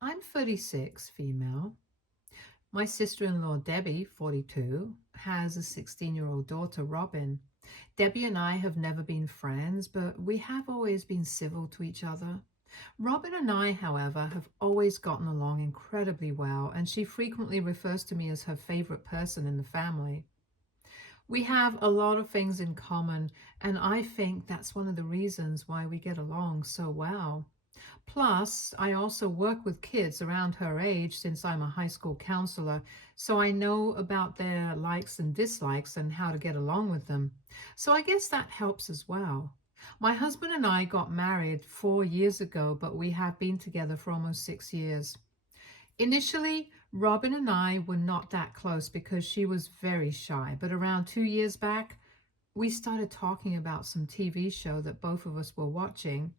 I'm 36, female. My sister-in-law, Debbie, 42, has a 16-year-old daughter, Robin. Debbie and I have never been friends, but we have always been civil to each other. Robin and I, however, have always gotten along incredibly well, and she frequently refers to me as her favorite person in the family. We have a lot of things in common, and I think that's one of the reasons why we get along so well. Plus, I also work with kids around her age since I'm a high school counselor, so I know about their likes and dislikes and how to get along with them. So I guess that helps as well. My husband and I got married 4 years ago, but we have been together for almost 6 years. Initially, Robin and I were not that close because she was very shy, but around 2 years back, we started talking about some TV show that both of us were watching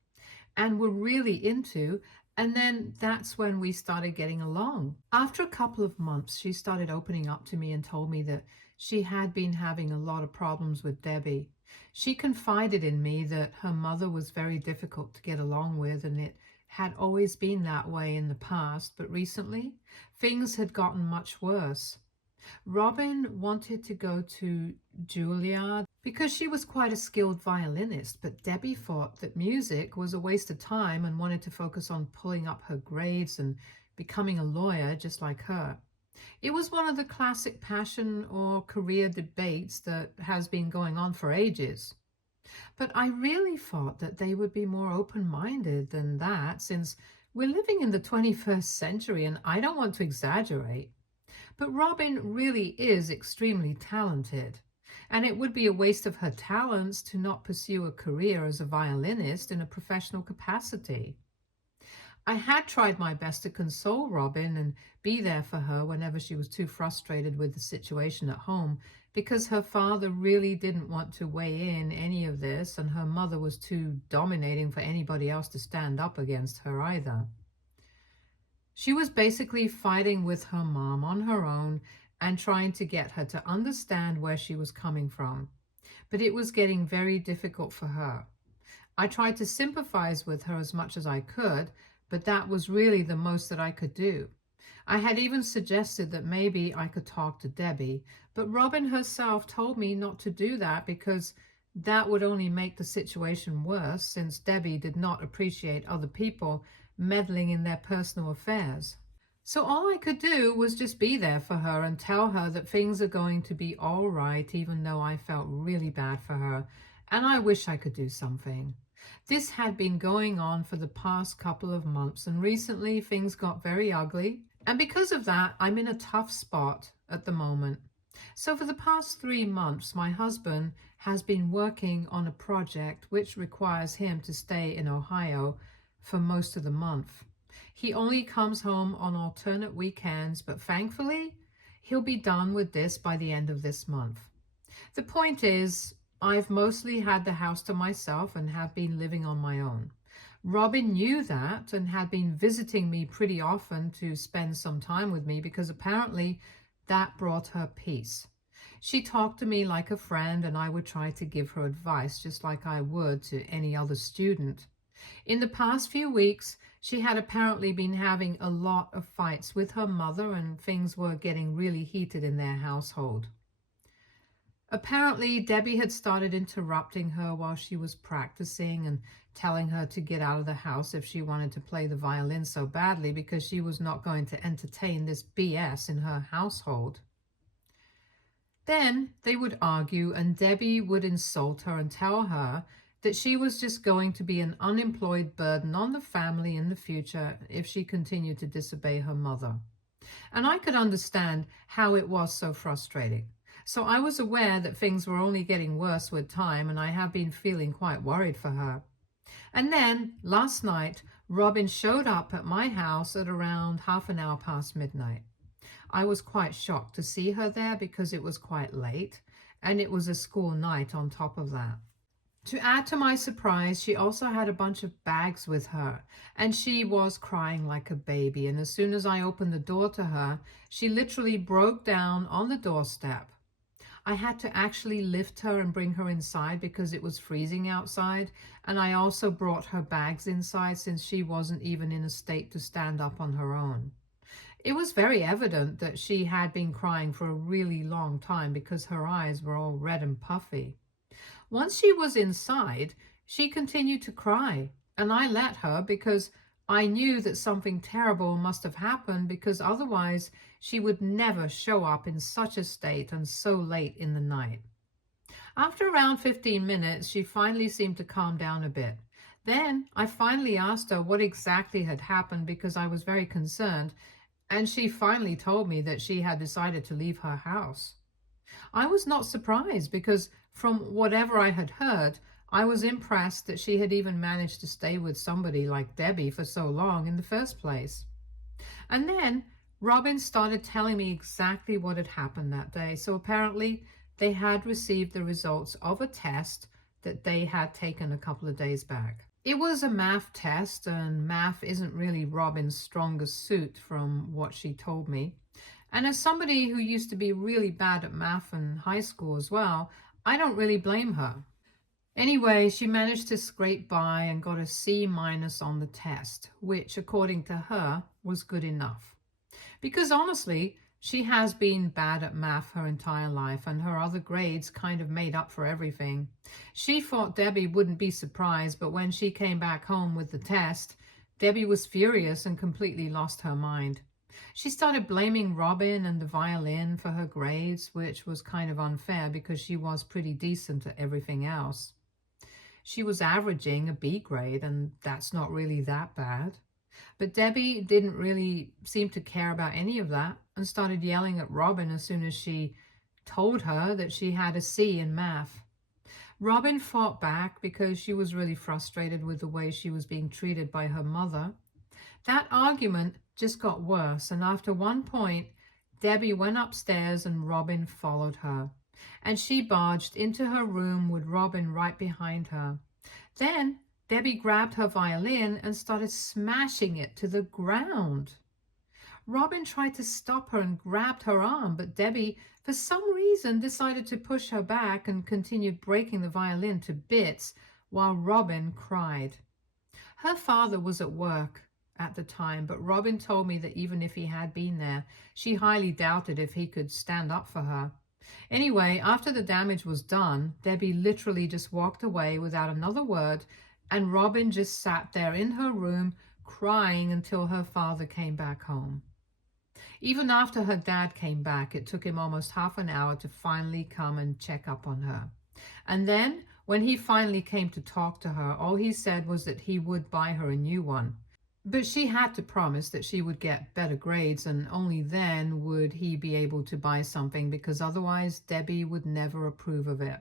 and were really into. And then that's when we started getting along. After a couple of months, she started opening up to me and told me that she had been having a lot of problems with Debbie. She confided in me that her mother was very difficult to get along with, and it had always been that way in the past, but recently things had gotten much worse. Robin wanted to go to Juilliard because she was quite a skilled violinist, but Debbie thought that music was a waste of time and wanted to focus on pulling up her grades and becoming a lawyer just like her. It was one of the classic passion or career debates that has been going on for ages. But I really thought that they would be more open-minded than that, since we're living in the 21st century and I don't want to exaggerate. But Robin really is extremely talented, and it would be a waste of her talents to not pursue a career as a violinist in a professional capacity. I had tried my best to console Robin and be there for her whenever she was too frustrated with the situation at home, because her father really didn't want to weigh in any of this, and her mother was too dominating for anybody else to stand up against her either. She was basically fighting with her mom on her own and trying to get her to understand where she was coming from. But it was getting very difficult for her. I tried to sympathize with her as much as I could, but that was really the most that I could do. I had even suggested that maybe I could talk to Debbie, but Robin herself told me not to do that because that would only make the situation worse, since Debbie did not appreciate other people meddling in their personal affairs. So all I could do was just be there for her and tell her that things are going to be all right, even though I felt really bad for her, and I wish I could do something. This had been going on for the past couple of months, and recently things got very ugly. And because of that, I'm in a tough spot at the moment. So for the past 3 months, my husband has been working on a project which requires him to stay in Ohio for most of the month. He only comes home on alternate weekends, but thankfully, he'll be done with this by the end of this month. The point is, I've mostly had the house to myself and have been living on my own. Robin knew that and had been visiting me pretty often to spend some time with me because apparently that brought her peace. She talked to me like a friend, and I would try to give her advice just like I would to any other student. In the past few weeks, she had apparently been having a lot of fights with her mother, and things were getting really heated in their household. Apparently, Debbie had started interrupting her while she was practicing and telling her to get out of the house if she wanted to play the violin so badly, because she was not going to entertain this BS in her household. Then they would argue, and Debbie would insult her and tell her that she was just going to be an unemployed burden on the family in the future if she continued to disobey her mother. And I could understand how it was so frustrating. So I was aware that things were only getting worse with time, and I have been feeling quite worried for her. And then last night, Robin showed up at my house at around half an hour past midnight. I was quite shocked to see her there because it was quite late, and it was a school night on top of that. To add to my surprise, she also had a bunch of bags with her, and she was crying like a baby. And as soon as I opened the door to her, she literally broke down on the doorstep. I had to actually lift her and bring her inside because it was freezing outside, and I also brought her bags inside since she wasn't even in a state to stand up on her own. It was very evident that she had been crying for a really long time because her eyes were all red and puffy. Once she was inside, she continued to cry, and I let her because I knew that something terrible must have happened because otherwise she would never show up in such a state and so late in the night. After around 15 minutes, she finally seemed to calm down a bit. Then I finally asked her what exactly had happened because I was very concerned, and she finally told me that she had decided to leave her house. I was not surprised because from whatever I had heard, I was impressed that she had even managed to stay with somebody like Debbie for so long in the first place. And then Robin started telling me exactly what had happened that day. So apparently, they had received the results of a test that they had taken a couple of days back. It was a math test, and math isn't really Robin's strongest suit from what she told me. And as somebody who used to be really bad at math in high school as well, I don't really blame her. Anyway, she managed to scrape by and got a C minus on the test, which, according to her, was good enough. Because honestly, she has been bad at math her entire life, and her other grades kind of made up for everything. She thought Debbie wouldn't be surprised, but when she came back home with the test, Debbie was furious and completely lost her mind. She started blaming Robin and the violin for her grades, which was kind of unfair because she was pretty decent at everything else. She was averaging a B grade, and that's not really that bad. But Debbie didn't really seem to care about any of that and started yelling at Robin as soon as she told her that she had a C in math. Robin fought back because she was really frustrated with the way she was being treated by her mother. That argument just got worse, and after one point, Debbie went upstairs and Robin followed her, and she barged into her room with Robin right behind her. Then Debbie grabbed her violin and started smashing it to the ground. Robin tried to stop her and grabbed her arm, but Debbie, for some reason, decided to push her back and continued breaking the violin to bits while Robin cried. Her father was at work at the time, but Robin told me that even if he had been there, she highly doubted if he could stand up for her. Anyway, after the damage was done, Debbie literally just walked away without another word, and Robin just sat there in her room crying until her father came back home. Even after her dad came back, it took him almost half an hour to finally come and check up on her. And then, when he finally came to talk to her, all he said was that he would buy her a new one. But she had to promise that she would get better grades, and only then would he be able to buy something, because otherwise Debbie would never approve of it.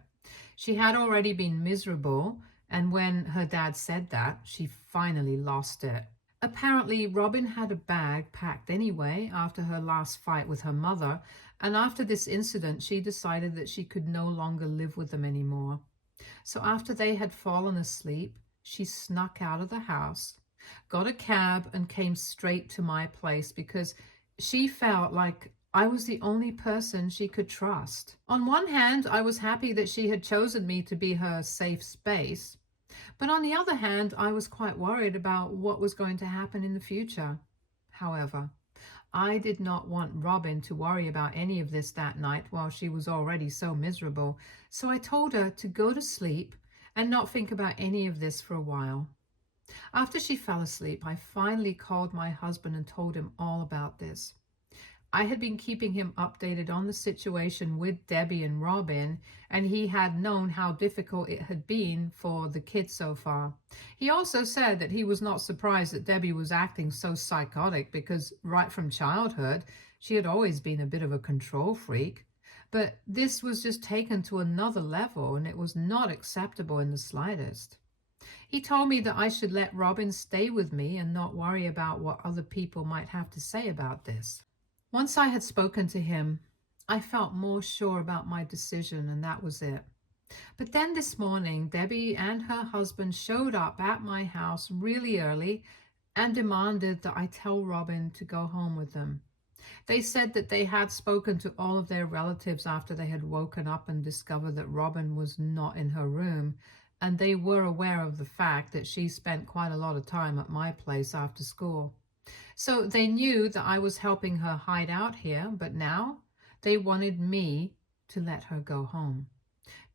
She had already been miserable, and when her dad said that, she finally lost it. Apparently, Robin had a bag packed anyway after her last fight with her mother, and after this incident, she decided that she could no longer live with them anymore. So after they had fallen asleep, she snuck out of the house, got a cab, and came straight to my place because she felt like I was the only person she could trust. On one hand, I was happy that she had chosen me to be her safe space, but on the other hand, I was quite worried about what was going to happen in the future. However, I did not want Robin to worry about any of this that night while she was already so miserable, so I told her to go to sleep and not think about any of this for a while. After she fell asleep, I finally called my husband and told him all about this. I had been keeping him updated on the situation with Debbie and Robin, and he had known how difficult it had been for the kids so far. He also said that he was not surprised that Debbie was acting so psychotic because right from childhood, she had always been a bit of a control freak. But this was just taken to another level, and it was not acceptable in the slightest. He told me that I should let Robin stay with me and not worry about what other people might have to say about this. Once I had spoken to him, I felt more sure about my decision, and that was it. But then this morning, Debbie and her husband showed up at my house really early and demanded that I tell Robin to go home with them. They said that they had spoken to all of their relatives after they had woken up and discovered that Robin was not in her room, and they were aware of the fact that she spent quite a lot of time at my place after school. So they knew that I was helping her hide out here, but now they wanted me to let her go home.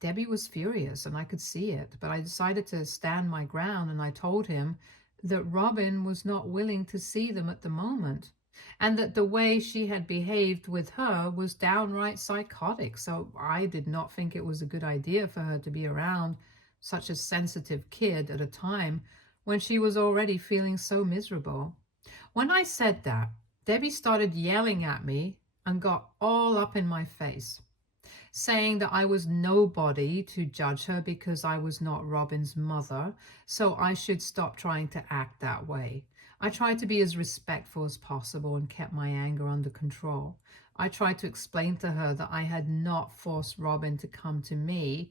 Debbie was furious, and I could see it, but I decided to stand my ground, and I told him that Robin was not willing to see them at the moment, and that the way she had behaved with her was downright psychotic. So I did not think it was a good idea for her to be around such a sensitive kid at a time when she was already feeling so miserable. When I said that, Debbie started yelling at me and got all up in my face, saying that I was nobody to judge her because I was not Robin's mother, so I should stop trying to act that way. I tried to be as respectful as possible and kept my anger under control. I tried to explain to her that I had not forced Robin to come to me,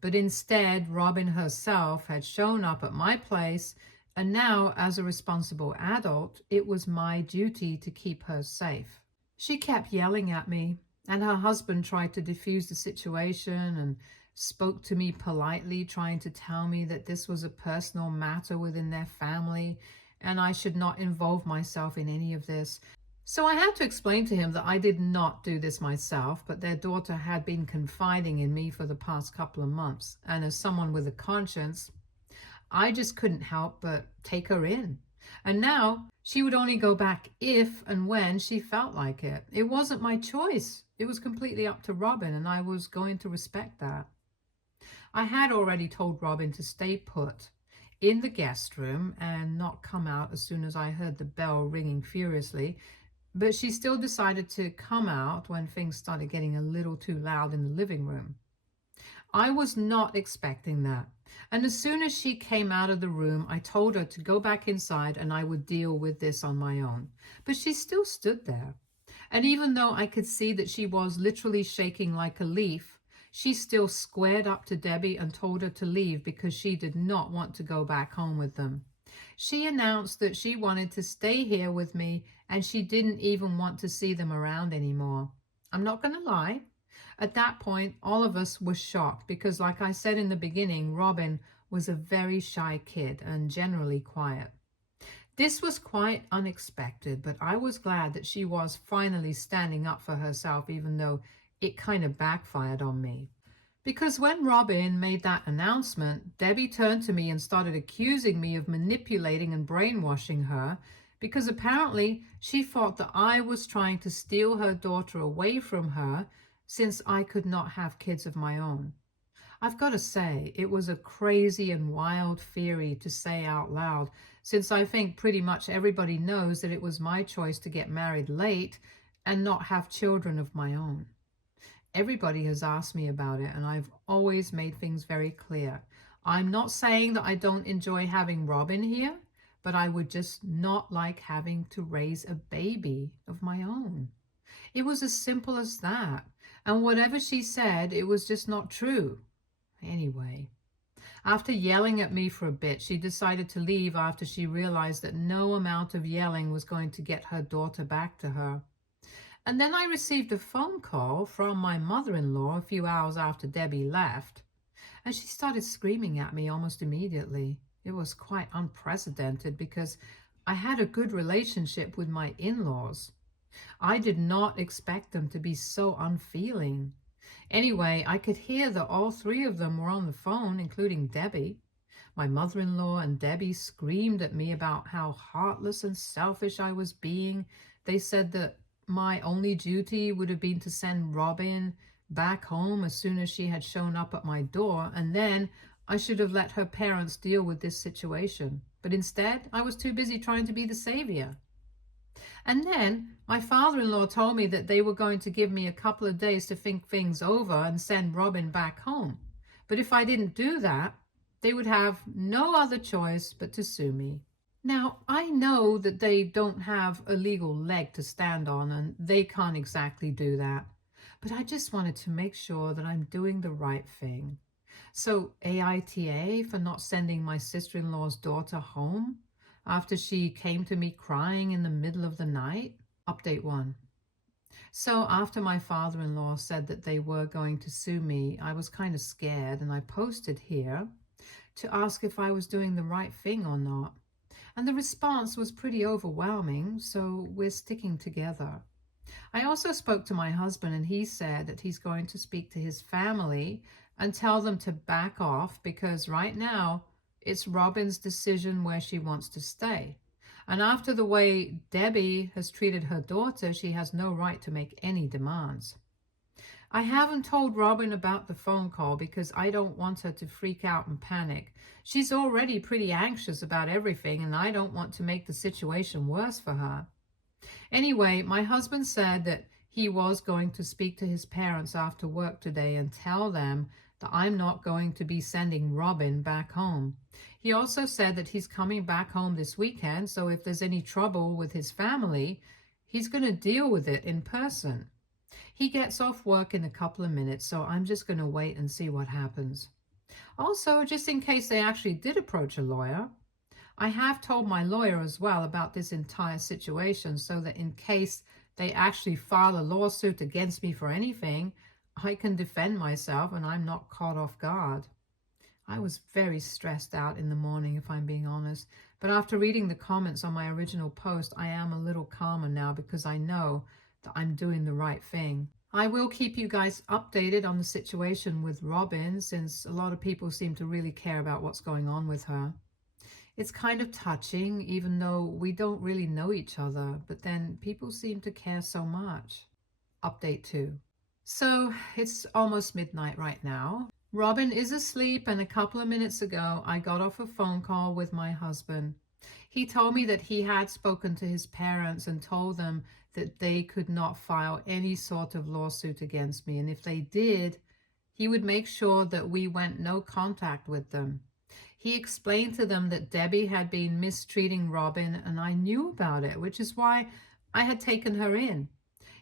but instead Robin herself had shown up at my place, and now, as a responsible adult, it was my duty to keep her safe. She kept yelling at me, and her husband tried to defuse the situation and spoke to me politely, trying to tell me that this was a personal matter within their family and I should not involve myself in any of this. So I had to explain to him that I did not do this myself, but their daughter had been confiding in me for the past couple of months. And as someone with a conscience, I just couldn't help but take her in. And now she would only go back if and when she felt like it. It wasn't my choice. It was completely up to Robin, and I was going to respect that. I had already told Robin to stay put in the guest room and not come out as soon as I heard the bell ringing furiously, but she still decided to come out when things started getting a little too loud in the living room. I was not expecting that. And as soon as she came out of the room, I told her to go back inside and I would deal with this on my own. But she still stood there. And even though I could see that she was literally shaking like a leaf, she still squared up to Debbie and told her to leave because she did not want to go back home with them. She announced that she wanted to stay here with me and she didn't even want to see them around anymore. I'm not going to lie. At that point, all of us were shocked because, like I said in the beginning, Robin was a very shy kid and generally quiet. This was quite unexpected, but I was glad that she was finally standing up for herself, even though it kind of backfired on me. Because when Robin made that announcement, Debbie turned to me and started accusing me of manipulating and brainwashing her because apparently she thought that I was trying to steal her daughter away from her since I could not have kids of my own. I've got to say, it was a crazy and wild theory to say out loud, since I think pretty much everybody knows that it was my choice to get married late and not have children of my own. Everybody has asked me about it, and I've always made things very clear. I'm not saying that I don't enjoy having Robin here, but I would just not like having to raise a baby of my own. It was as simple as that. And whatever she said, it was just not true. Anyway, after yelling at me for a bit, she decided to leave after she realized that no amount of yelling was going to get her daughter back to her. And then I received a phone call from my mother-in-law a few hours after Debbie left, and she started screaming at me almost immediately. It was quite unprecedented because I had a good relationship with my in-laws. I did not expect them to be so unfeeling. Anyway, I could hear that all three of them were on the phone, including Debbie. My mother-in-law and Debbie screamed at me about how heartless and selfish I was being. They said that my only duty would have been to send Robin back home as soon as she had shown up at my door, and then I should have let her parents deal with this situation. But instead, I was too busy trying to be the savior. And then my father-in-law told me that they were going to give me a couple of days to think things over and send Robin back home. But if I didn't do that, they would have no other choice but to sue me. Now, I know that they don't have a legal leg to stand on and they can't exactly do that. But I just wanted to make sure that I'm doing the right thing. So AITA for not sending my sister-in-law's daughter home after she came to me crying in the middle of the night? Update 1. So after my father-in-law said that they were going to sue me, I was kind of scared and I posted here to ask if I was doing the right thing or not. And the response was pretty overwhelming, so we're sticking together. I also spoke to my husband, and he said that he's going to speak to his family and tell them to back off because right now it's Robin's decision where she wants to stay. And after the way Debbie has treated her daughter, she has no right to make any demands. I haven't told Robin about the phone call because I don't want her to freak out and panic. She's already pretty anxious about everything, and I don't want to make the situation worse for her. Anyway, my husband said that he was going to speak to his parents after work today and tell them that I'm not going to be sending Robin back home. He also said that he's coming back home this weekend, so if there's any trouble with his family, he's going to deal with it in person. He gets off work in a couple of minutes, so I'm just going to wait and see what happens. Also, just in case they actually did approach a lawyer, I have told my lawyer as well about this entire situation so that in case they actually file a lawsuit against me for anything, I can defend myself and I'm not caught off guard. I was very stressed out in the morning, if I'm being honest, but after reading the comments on my original post, I am a little calmer now because I know that I'm doing the right thing. I will keep you guys updated on the situation with Robin since a lot of people seem to really care about what's going on with her. It's kind of touching, even though we don't really know each other, but then people seem to care so much. Update 2. So it's almost midnight right now. Robin is asleep, and a couple of minutes ago, I got off a phone call with my husband. He told me that he had spoken to his parents and told them that they could not file any sort of lawsuit against me, and if they did, he would make sure that we went no contact with them. He explained to them that Debbie had been mistreating Robin, and I knew about it, which is why I had taken her in.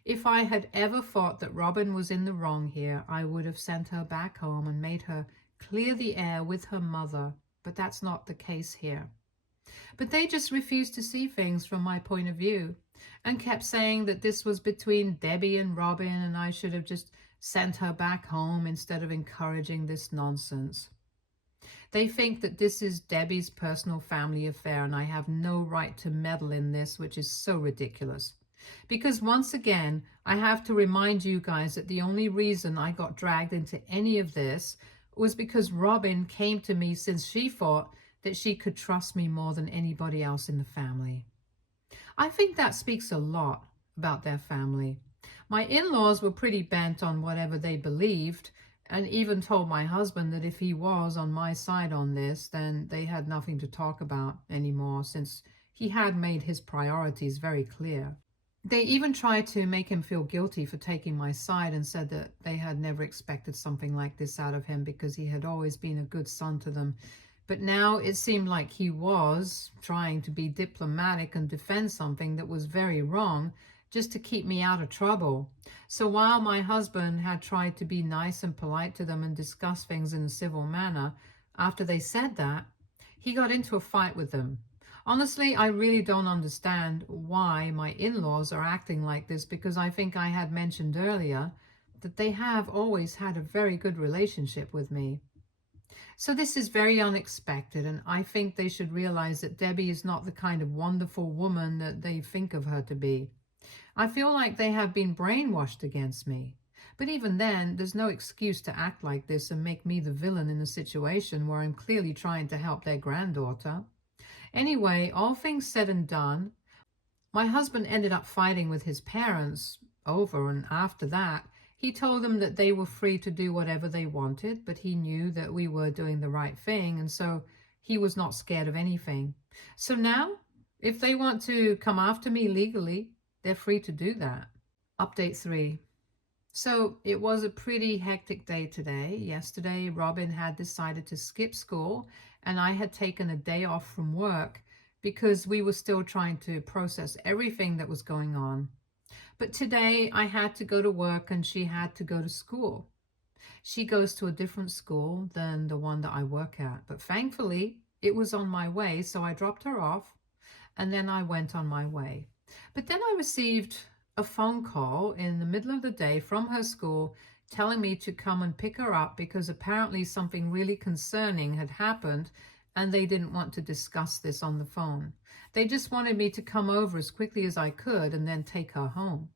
If I had ever thought that Robin was in the wrong here, I would have sent her back home and made her clear the air with her mother, but that's not the case here. But they just refused to see things from my point of view and kept saying that this was between Debbie and Robin and I should have just sent her back home instead of encouraging this nonsense. They think that this is Debbie's personal family affair and I have no right to meddle in this, which is so ridiculous. Because once again, I have to remind you guys that the only reason I got dragged into any of this was because Robin came to me since she thought that she could trust me more than anybody else in the family. I think that speaks a lot about their family. My in-laws were pretty bent on whatever they believed, and even told my husband that if he was on my side on this, then they had nothing to talk about anymore since he had made his priorities very clear. They even tried to make him feel guilty for taking my side and said that they had never expected something like this out of him because he had always been a good son to them. But now it seemed like he was trying to be diplomatic and defend something that was very wrong just to keep me out of trouble. So while my husband had tried to be nice and polite to them and discuss things in a civil manner, after they said that, he got into a fight with them. Honestly, I really don't understand why my in-laws are acting like this because I think I had mentioned earlier that they have always had a very good relationship with me. So this is very unexpected, and I think they should realize that Debbie is not the kind of wonderful woman that they think of her to be. I feel like they have been brainwashed against me. But even then, there's no excuse to act like this and make me the villain in a situation where I'm clearly trying to help their granddaughter. Anyway, all things said and done, my husband ended up fighting with his parents over, and after that, he told them that they were free to do whatever they wanted, but he knew that we were doing the right thing, and so he was not scared of anything. So now, if they want to come after me legally, they're free to do that. Update 3. So it was a pretty hectic day today. Yesterday, Robin had decided to skip school, and I had taken a day off from work because we were still trying to process everything that was going on. But today, I had to go to work and she had to go to school. She goes to a different school than the one that I work at, but thankfully, it was on my way, so I dropped her off and then I went on my way. But then I received a phone call in the middle of the day from her school telling me to come and pick her up because apparently something really concerning had happened and they didn't want to discuss this on the phone. They just wanted me to come over as quickly as I could and then take her home.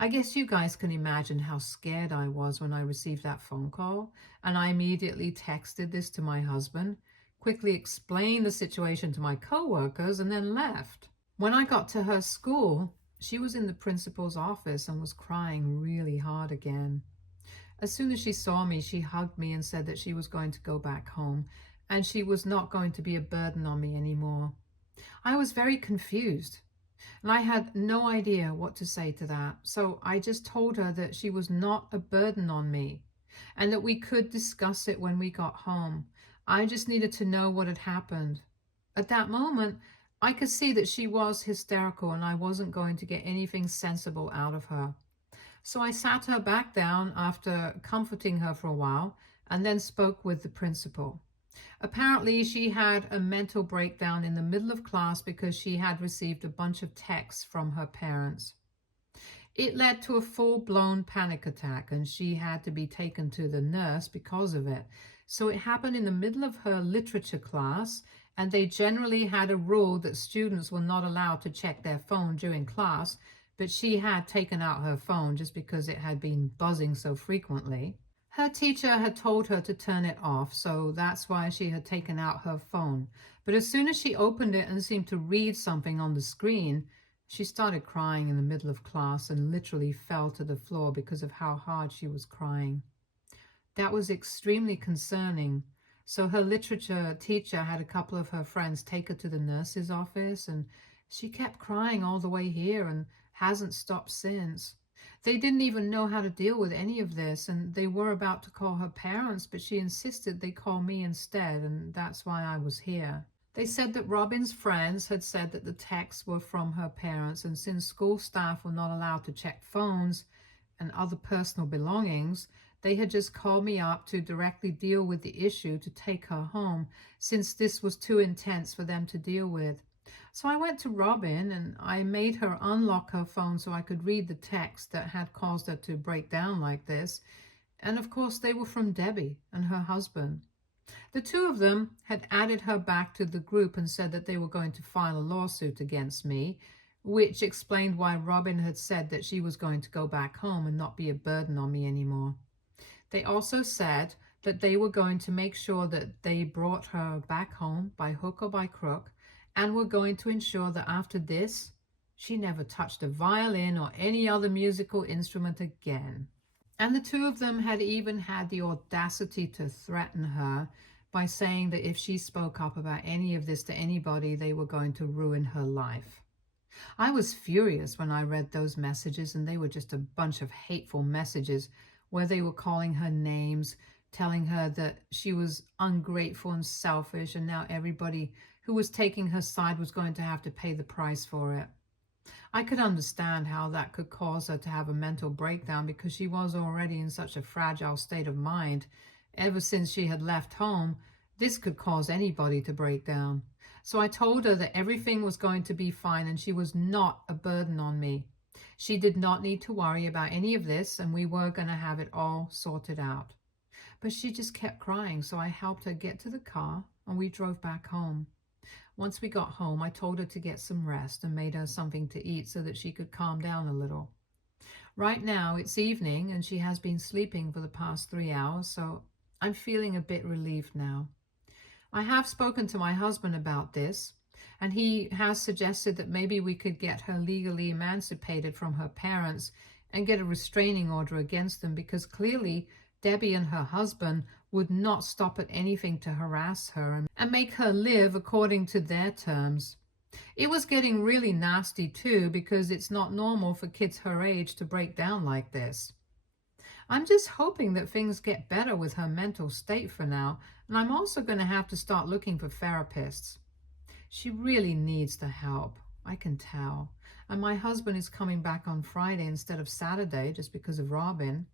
I guess you guys can imagine how scared I was when I received that phone call, and I immediately texted this to my husband, quickly explained the situation to my coworkers, and then left. When I got to her school, she was in the principal's office and was crying really hard again. As soon as she saw me, she hugged me and said that she was going to go back home and she was not going to be a burden on me anymore. I was very confused and I had no idea what to say to that. So I just told her that she was not a burden on me and that we could discuss it when we got home. I just needed to know what had happened. At that moment, I could see that she was hysterical and I wasn't going to get anything sensible out of her. So I sat her back down after comforting her for a while and then spoke with the principal. Apparently, she had a mental breakdown in the middle of class because she had received a bunch of texts from her parents. It led to a full-blown panic attack and she had to be taken to the nurse because of it. So it happened in the middle of her literature class, and they generally had a rule that students were not allowed to check their phone during class, but she had taken out her phone just because it had been buzzing so frequently. Her teacher had told her to turn it off, so that's why she had taken out her phone. But as soon as she opened it and seemed to read something on the screen, she started crying in the middle of class and literally fell to the floor because of how hard she was crying. That was extremely concerning. So her literature teacher had a couple of her friends take her to the nurse's office, and she kept crying all the way here and hasn't stopped since. They didn't even know how to deal with any of this, and they were about to call her parents, but she insisted they call me instead, and that's why I was here. They said that Robin's friends had said that the texts were from her parents, and since school staff were not allowed to check phones and other personal belongings, they had just called me up to directly deal with the issue to take her home, since this was too intense for them to deal with. So I went to Robin and I made her unlock her phone so I could read the text that had caused her to break down like this. And of course, they were from Debbie and her husband. The two of them had added her back to the group and said that they were going to file a lawsuit against me, which explained why Robin had said that she was going to go back home and not be a burden on me anymore. They also said that they were going to make sure that they brought her back home by hook or by crook, and were going to ensure that after this, she never touched a violin or any other musical instrument again. And the two of them had even had the audacity to threaten her by saying that if she spoke up about any of this to anybody, they were going to ruin her life. I was furious when I read those messages, and they were just a bunch of hateful messages where they were calling her names, telling her that she was ungrateful and selfish, and now everybody who was taking her side was going to have to pay the price for it. I could understand how that could cause her to have a mental breakdown because she was already in such a fragile state of mind. Ever since she had left home, this could cause anybody to break down. So I told her that everything was going to be fine and she was not a burden on me. She did not need to worry about any of this, and we were going to have it all sorted out. But she just kept crying, so I helped her get to the car and we drove back home. Once we got home, I told her to get some rest and made her something to eat so that she could calm down a little. Right now, it's evening and she has been sleeping for the past 3 hours, so I'm feeling a bit relieved now. I have spoken to my husband about this, and he has suggested that maybe we could get her legally emancipated from her parents and get a restraining order against them, because clearly Debbie and her husband would not stop at anything to harass her and make her live according to their terms. It was getting really nasty too, because it's not normal for kids her age to break down like this. I'm just hoping that things get better with her mental state for now, and I'm also going to have to start looking for therapists. She really needs the help, I can tell. And my husband is coming back on Friday instead of Saturday just because of Robin.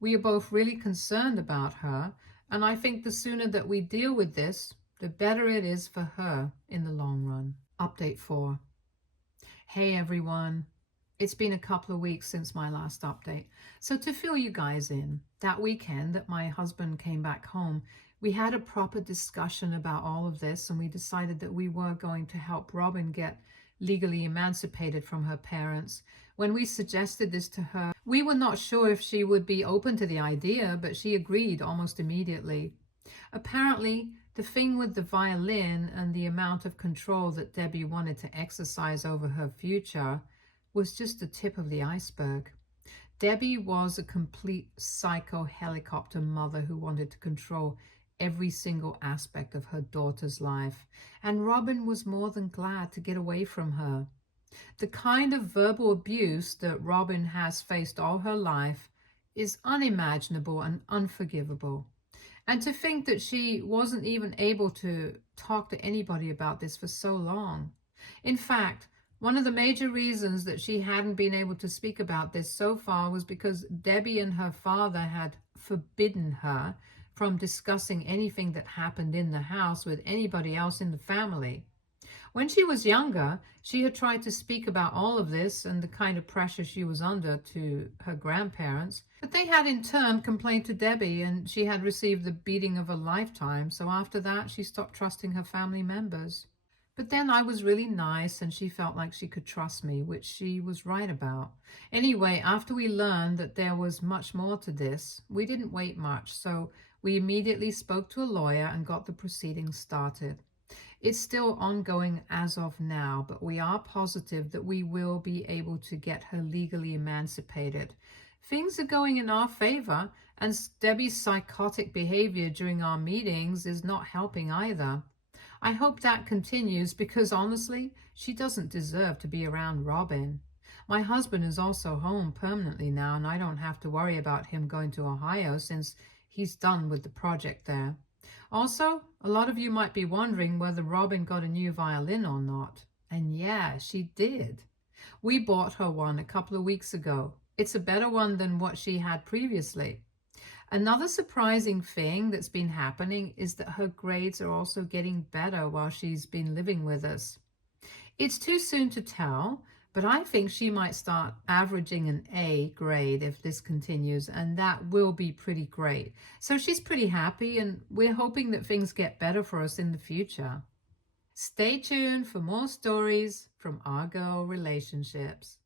We are both really concerned about her, and I think the sooner that we deal with this, the better it is for her in the long run. Update 4. Hey everyone. It's been a couple of weeks since my last update. So, to fill you guys in, that weekend that my husband came back home, we had a proper discussion about all of this, and we decided that we were going to help Robin get legally emancipated from her parents. When we suggested this to her, we were not sure if she would be open to the idea, but she agreed almost immediately. Apparently, the thing with the violin and the amount of control that Debbie wanted to exercise over her future was just the tip of the iceberg. Debbie was a complete psycho helicopter mother who wanted to control every single aspect of her daughter's life, and Robin was more than glad to get away from her. The kind of verbal abuse that Robin has faced all her life is unimaginable and unforgivable. And to think that she wasn't even able to talk to anybody about this for so long. In fact, one of the major reasons that she hadn't been able to speak about this so far was because Debbie and her father had forbidden her from discussing anything that happened in the house with anybody else in the family. When she was younger, she had tried to speak about all of this and the kind of pressure she was under to her grandparents, but they had in turn complained to Debbie, and she had received the beating of a lifetime. So after that, she stopped trusting her family members. But then I was really nice and she felt like she could trust me, which she was right about. Anyway, after we learned that there was much more to this, we didn't wait much, so we immediately spoke to a lawyer and got the proceedings started. It's still ongoing as of now, but we are positive that we will be able to get her legally emancipated. Things are going in our favor, and Debbie's psychotic behavior during our meetings is not helping either. I hope that continues because honestly, she doesn't deserve to be around Robin. My husband is also home permanently now, and I don't have to worry about him going to Ohio since he's done with the project there. Also, a lot of you might be wondering whether Robin got a new violin or not. And yeah, she did. We bought her one a couple of weeks ago. It's a better one than what she had previously. Another surprising thing that's been happening is that her grades are also getting better while she's been living with us. It's too soon to tell, but I think she might start averaging an A grade if this continues, and that will be pretty great. So she's pretty happy, and we're hoping that things get better for us in the future. Stay tuned for more stories from our girl relationships.